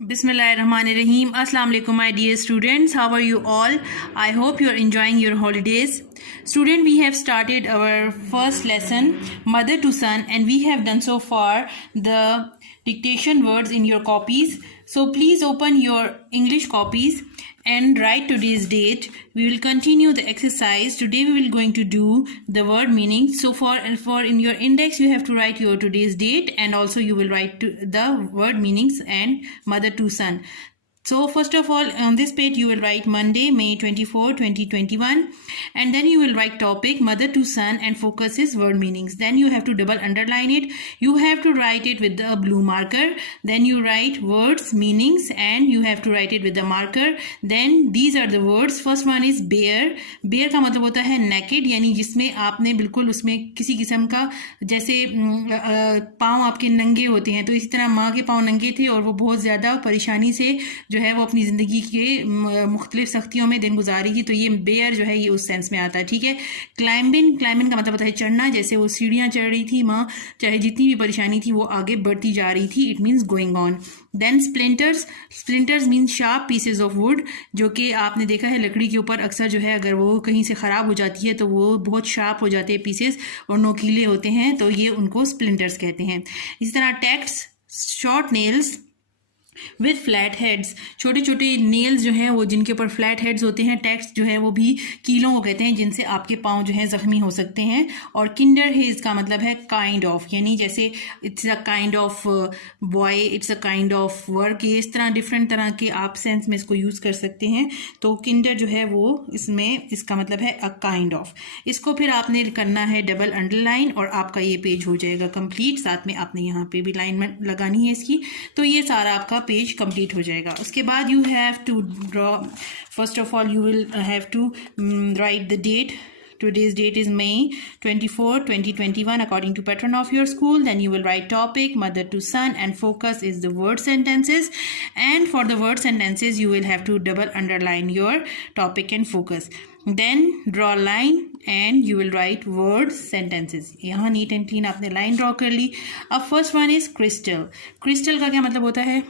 Bismillahirrahmanirrahim. Assalamu alaikum, my dear students. How are you all? I hope you are enjoying your holidays. Student, we have started our first lesson, Mother to Son, and we have done so far the dictation words in your copies. So please open your English copies and write today's date. We will continue the exercise. Today we will going to do the word meaning. So for in your index you have to write your today's date, and also you will write the word meanings and mother to son. So first of all, on this page you will write Monday, May 24, 2021, and then you will write topic, mother to son, and focus is word meanings. Then you have to double underline it. You have to write it with the blue marker. Then you write words, meanings, and you have to write it with the marker. Then these are the words. First one is bear. Bear का मतलब होता है naked, यानी जिसमें आपने बिल्कुल उसमें किसी किस्म का, जैसे पाँव आपके नंगे होते हैं, तो इसी तरह माँ के पाँव नंगे थे और वो बहुत ज़्यादा परेशानी से जो है वो अपनी ज़िंदगी के मुख्तलिफ सख्तियों में दिन गुजार रही थी, तो ये बेयर जो है ये उस सेंस में आता है. ठीक है. क्लाइंबिंग का मतलब होता है चढ़ना, जैसे वो सीढ़ियाँ चढ़ रही थी माँ, चाहे जितनी भी परेशानी थी वो आगे बढ़ती जा रही थी. It means going on. Then splinters means sharp pieces of wood, जो कि आपने देखा है लकड़ी के ऊपर अक्सर जो है अगर वो कहीं से ख़राब हो जाती है तो वो बहुत शार्प हो जाते हैं पीसेस और नोकीले होते हैं, तो ये उनको स्प्लिंटर्स कहते हैं. इसी तरह tax, short nails with flat heads, छोटे छोटे नेल्स जो हैं वो जिनके ऊपर फ्लैट हेड्स होते हैं. टैक्स जो है वो भी कीलों को कहते हैं जिनसे आपके पाँव जो है ज़ख्मी हो सकते हैं. और किंडर हेज का मतलब है काइंड ऑफ, यानी जैसे it's a kind of boy, it's a kind of work, ये इस तरह डिफरेंट तरह के आप सेंस में इसको यूज़ कर सकते हैं. तो किंडर जो है वो इसमें इसका मतलब है अ काइंड ऑफ. इसको फिर आपने करना है डबल अंडरलाइन और आपका ये पेज हो जाएगा कंप्लीट. साथ में आपने यहाँ पे भी लाइन लगानी है इसकी, तो ये सारा आपका पेज कंप्लीट हो जाएगा. उसके बाद you have to draw, first of all you will have to write the date. Today's date is May 24, 2021 according to pattern of your school. Then you will write topic, mother to son, and focus is the word sentences. And for the word sentences, you will have to double underline your topic and focus. Then draw line and you will write word sentences. यहाँ neat and clean आपने line draw कर ली. अब first one is crystal. Crystal का क्या मतलब होता है?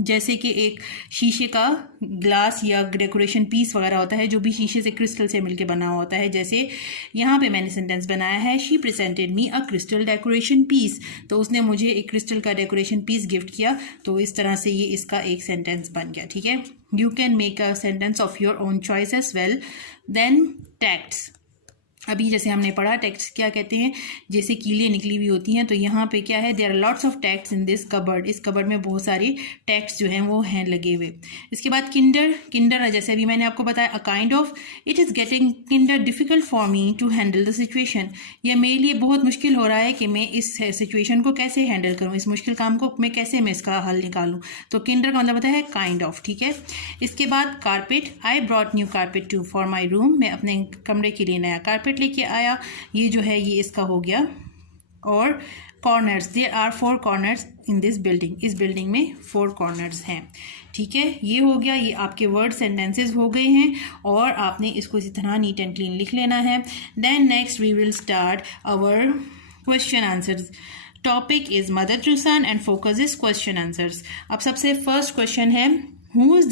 जैसे कि एक शीशे का ग्लास या डेकोरेशन पीस वगैरह होता है जो भी शीशे से क्रिस्टल से मिलके बना होता है. जैसे यहाँ पे मैंने सेंटेंस बनाया है, she presented me a crystal decoration piece, तो उसने मुझे एक क्रिस्टल का डेकोरेशन पीस गिफ्ट किया. तो इस तरह से ये इसका एक सेंटेंस बन गया. ठीक है. You can make a sentence of your own choice as well. Then tacts, अभी जैसे हमने पढ़ा टैक्ट्स क्या कहते हैं, जैसे कीलें निकली हुई होती हैं, तो यहाँ पे क्या है, there are lots of tacts in this cupboard. इस कबर्ड में बहुत सारे टैक्ट्स जो हैं वो हैं लगे हुए. इसके बाद किंडर जैसे अभी मैंने आपको बताया, a kind of. It is getting kinder difficult for me to handle the situation. यह मेरे लिए बहुत मुश्किल हो रहा है कि मैं इस सिचुएशन को कैसे हैंडल करूँ, इस मुश्किल काम को मैं कैसे मैं इसका हल निकालूँ. तो किंडर का मतलब होता है काइंड ऑफ. ठीक है. इसके बाद carpet, I brought new carpet to for my room. मैं अपने कमरे के लिए नया कारपेट लेके आया. ये जो है ये इसका हो गया. और corners, there are 4 corners in this building. इस बिल्डिंग में 4 कॉर्नर्स हैं. ठीक है. ये हो गया, ये आपके वर्ड सेंटेंसेस हो गए हैं और आपने इसको इसी तरह नीट एंड क्लीन लिख लेना है. Then next we will start our question answers. Topic is mother to son and focus is question answers. अब सबसे फर्स्ट क्वेश्चन है, who is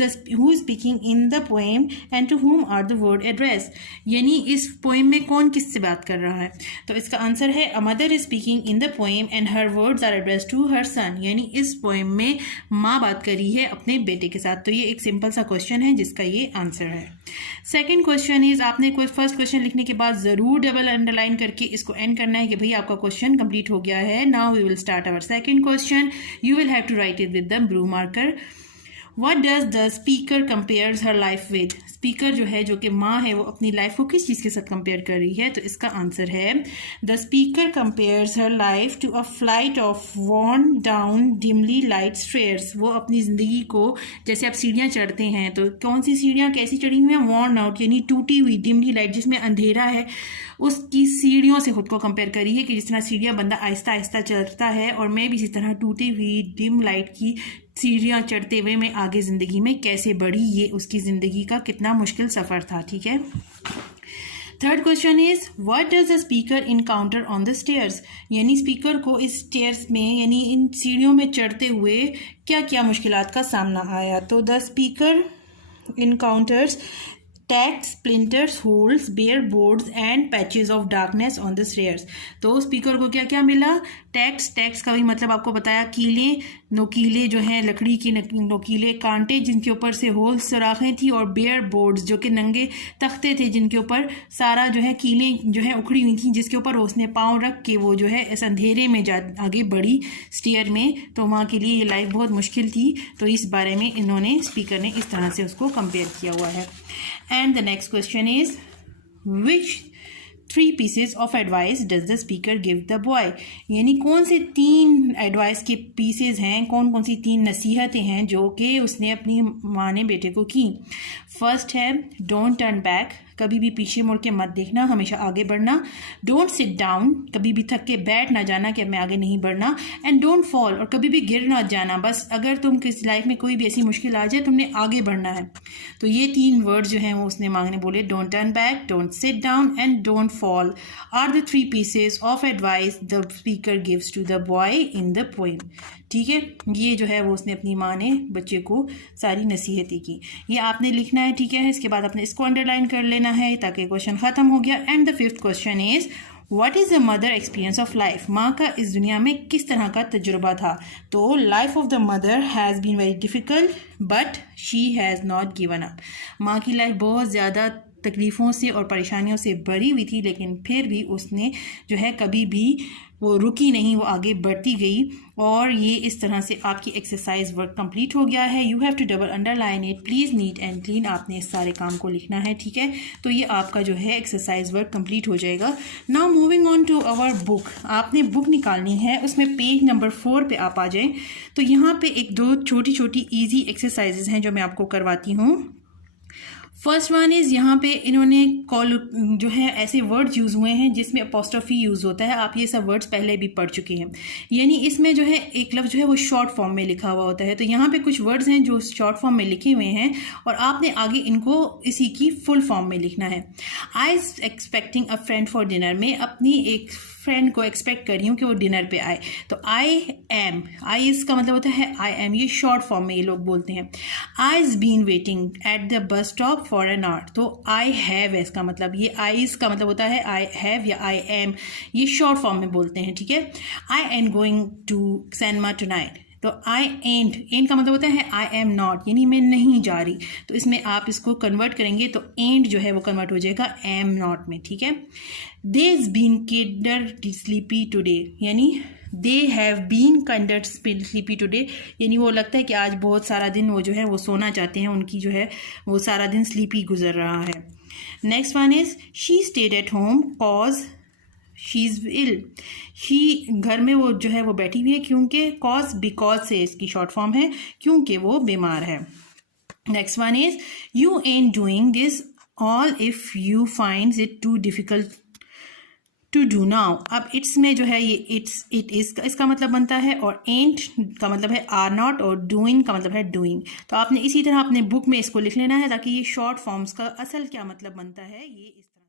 speaking in the poem and to whom are the word addressed, यानी इस poem में कौन किससे बात कर रहा है. तो इसका आंसर है, a mother is speaking in the poem and her words are addressed to her son, यानी इस पोएम में माँ बात कर रही है अपने बेटे के साथ. तो ये एक सिंपल सा क्वेश्चन है जिसका ये आंसर है. सेकेंड क्वेश्चन इज, आपने कोई फर्स्ट क्वेश्चन लिखने के बाद ज़रूर डबल अंडरलाइन करके इसको एंड करना है कि भाई आपका क्वेश्चन कंप्लीट हो गया है. Now we will start our second question. You will have to write it with the blue marker. What does the speaker compares her life with? Speaker जो है, जो कि माँ है, वो अपनी लाइफ को किस चीज़ के साथ कंपेयर कर रही है. तो इसका आंसर है, the speaker compares her life to a flight of worn down dimly light stairs. वो अपनी ज़िंदगी को, जैसे आप सीढ़ियाँ चढ़ते हैं तो कौन सी सीढ़ियाँ कैसी चढ़ी हुई हैं, worn out यानी टूटी हुई, dimly light जिसमें अंधेरा है, उसकी सीढ़ियों से खुद को कंपेयर करी है कि जिस तरह सीढ़ियाँ बंदा आहिस्ता आहिस्ता चढ़ता है और मैं भी इसी तरह टूटी हुई डिम लाइट की सीढ़ियाँ चढ़ते हुए मैं आगे ज़िंदगी में कैसे बढ़ी, ये उसकी ज़िंदगी का कितना मुश्किल सफ़र था. ठीक है. Third question is what does the speaker encounter on the stairs, यानी स्पीकर को इस स्टेयर्स में यानी इन सीढ़ियों में चढ़ते हुए क्या क्या मुश्किलात का सामना आया। तो the speaker encounters tacks, splinters, holes, bare boards and patches of darkness on the stairs. तो स्पीकर को क्या क्या मिला? टैक्स का भी मतलब आपको बताया, कीले, नोकीले जो हैं लकड़ी की नोकीले कांटे जिनके ऊपर से होल्स सुराखें थी, और बेयर बोर्ड्स जो कि नंगे तख्ते थे जिनके ऊपर सारा जो है कीलें जो है उखड़ी हुई थी, जिसके ऊपर उसने पाँव रख के वो जो है इस अंधेरे में आगे बढ़ी स्टेयर में, तो वहाँ के लिए ये लाइफ बहुत मुश्किल थी। तो इस बारे में इन्होंने स्पीकर ने इस तरह से उसको कंपेयर किया हुआ है। And the next question is which 3 pieces of advice does the speaker give the boy, यानी कौन से 3 एडवाइस के पीसेस हैं, कौन कौन सी 3 नसीहतें हैं जो कि उसने अपनी माँ ने बेटे को की। फर्स्ट है डोंट टर्न बैक, कभी भी पीछे मुड़ के मत देखना, हमेशा आगे बढ़ना। डोंट सिट डाउन, कभी भी थक के बैठ ना जाना कि मैं आगे नहीं बढ़ना। एंड डोंट फॉल, और कभी भी गिर ना जाना, बस अगर तुम किसी लाइफ में कोई भी ऐसी मुश्किल आ जाए तुमने आगे बढ़ना है। तो ये 3 वर्ड जो हैं वो उसने मांगने बोले, don't turn back, don't sit down and don't fall are the 3 pieces of advice the speaker gives to the boy in the poem. ठीक है, ये जो है वो उसने अपनी माँ ने बच्चे को सारी नसीहतें की। ये आपने लिखना है, ठीक है। इसके बाद आपने इसको अंडरलाइन कर लेना है ताकि क्वेश्चन ख़त्म हो गया। And the 5th question is what is the mother experience of life, माँ का इस दुनिया में किस तरह का तजुर्बा था। तो life of the mother has been very difficult but she has not given up, माँ की लाइफ बहुत ज़्यादा तकलीफ़ों से और परेशानियों से भरी हुई थी, लेकिन फिर भी उसने जो है कभी भी वो रुकी नहीं, वो आगे बढ़ती गई। और ये इस तरह से आपकी एक्सरसाइज वर्क कंप्लीट हो गया है। You have to double underline it, please neat and clean, आपने इस सारे काम को लिखना है, ठीक है। तो ये आपका जो है एक्सरसाइज वर्क कंप्लीट हो जाएगा। Now moving on to our book, आपने बुक निकालनी है, उसमें पेज नंबर 4 पे आप आ जाएं। तो यहाँ पे 1-2 छोटी छोटी ईजी एक्सरसाइजेज हैं जो मैं आपको करवाती हूँ। फर्स्ट वन इज़ यहाँ पे इन्होंने कॉल जो है ऐसे वर्ड्स यूज़ हुए हैं जिसमें अपोस्ट्रोफी यूज़ होता है। आप ये सब वर्ड्स पहले भी पढ़ चुके हैं, यानी इसमें जो है एक लफ्ज़ जो है वो शॉर्ट फॉर्म में लिखा हुआ होता है। तो यहाँ पे कुछ वर्ड्स हैं जो शॉर्ट फॉर्म में लिखे हुए हैं और आपने आगे इनको इसी की फुल फॉर्म में लिखना है। I is expecting a friend for dinner, मैं अपनी एक फ्रेंड को एक्सपेक्ट कर रही हूँ कि वो डिनर पे आए। तो आई एम, आई इसका मतलब होता है आई एम, ये शॉर्ट फॉर्म में ये लोग बोलते हैं। I is been waiting at the bus stop for an hour, तो आई हैव है इसका मतलब, ये आई इसका मतलब होता है आई हैव या आई एम, ये शॉर्ट फॉर्म में बोलते हैं, ठीक है। I am going to cinema tonight, तो आई एंड का मतलब होता है आई एम नॉट, यानी मैं नहीं जा रही। तो इसमें आप इसको कन्वर्ट करेंगे तो एंड जो है वो कन्वर्ट हो जाएगा एम नॉट में, ठीक है। They is been kinda sleepy today, यानी they have been kinda sleepy today, यानी वो लगता है कि आज बहुत सारा दिन वो जो है वो सोना चाहते हैं, उनकी जो है वो सारा दिन स्लीपी गुजर रहा है। Next one is she stayed at home cause she is ill, she घर में वो जो है वो बैठी हुई है क्योंकि, कॉज बिकॉज से इसकी शॉर्ट फॉर्म है, क्योंकि वो बीमार है। Next one is you and doing this all if you finds it too difficult to do now. अब इट्स में जो है ये इट्स इट इज़ इसका मतलब बनता है, और एंड का मतलब है आर नॉट, और डूइंग का मतलब है डूइंग। तो आपने इसी तरह अपने बुक में इसको लिख लेना है ताकि ये शॉर्ट फॉर्म्स का असल क्या मतलब बनता है ये